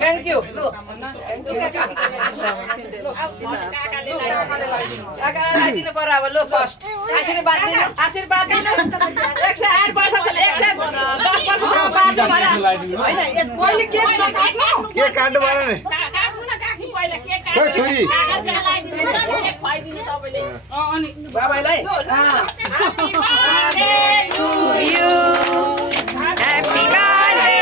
Thank you काकालाई दिनु पर्यो अब लु फर्स्ट आशीर्वाद दिनु 108 वर्षसम्म 110 वर्षसम्म बाँचो भनेर पहिले केक काट्नु के काट्नु पर्यो नि खोइ छोरी अनि बाबालाई Happy birthday.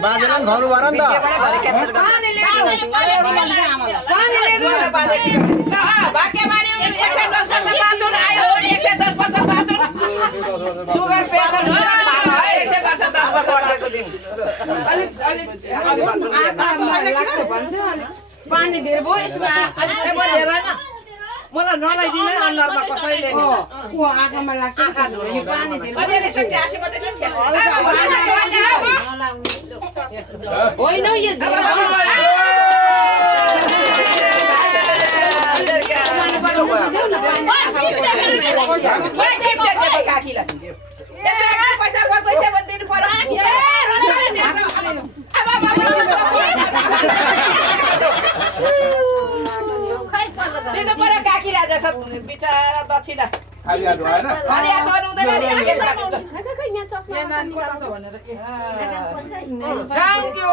बाजेलाई पनि खुवाउनु पर्यो नि त भाग्यमानी 110 वर्ष बाँचुन् आयो 110 वर्ष बाँचुन् सुगर पेशेन्ट 100 वर्ष 10 वर्ष बाँचो दिन लाग्छ भन्छ अनि पानी धेरै भयो यसमा अलिक हेर मलाई नलाइदिनु अनुहारमा कसैले नि ऊ आँखामा लाग्छ यो पानी धेरै अहिले सुट्टी आसी मात्रै होइन यो पैसा दिनु पर्यो दिनु पर्यो काकी राजा सब बिचरा दक्षिणा खाली हात भएन खाली हात गर्नु हुँदैन थ्याङ्क यू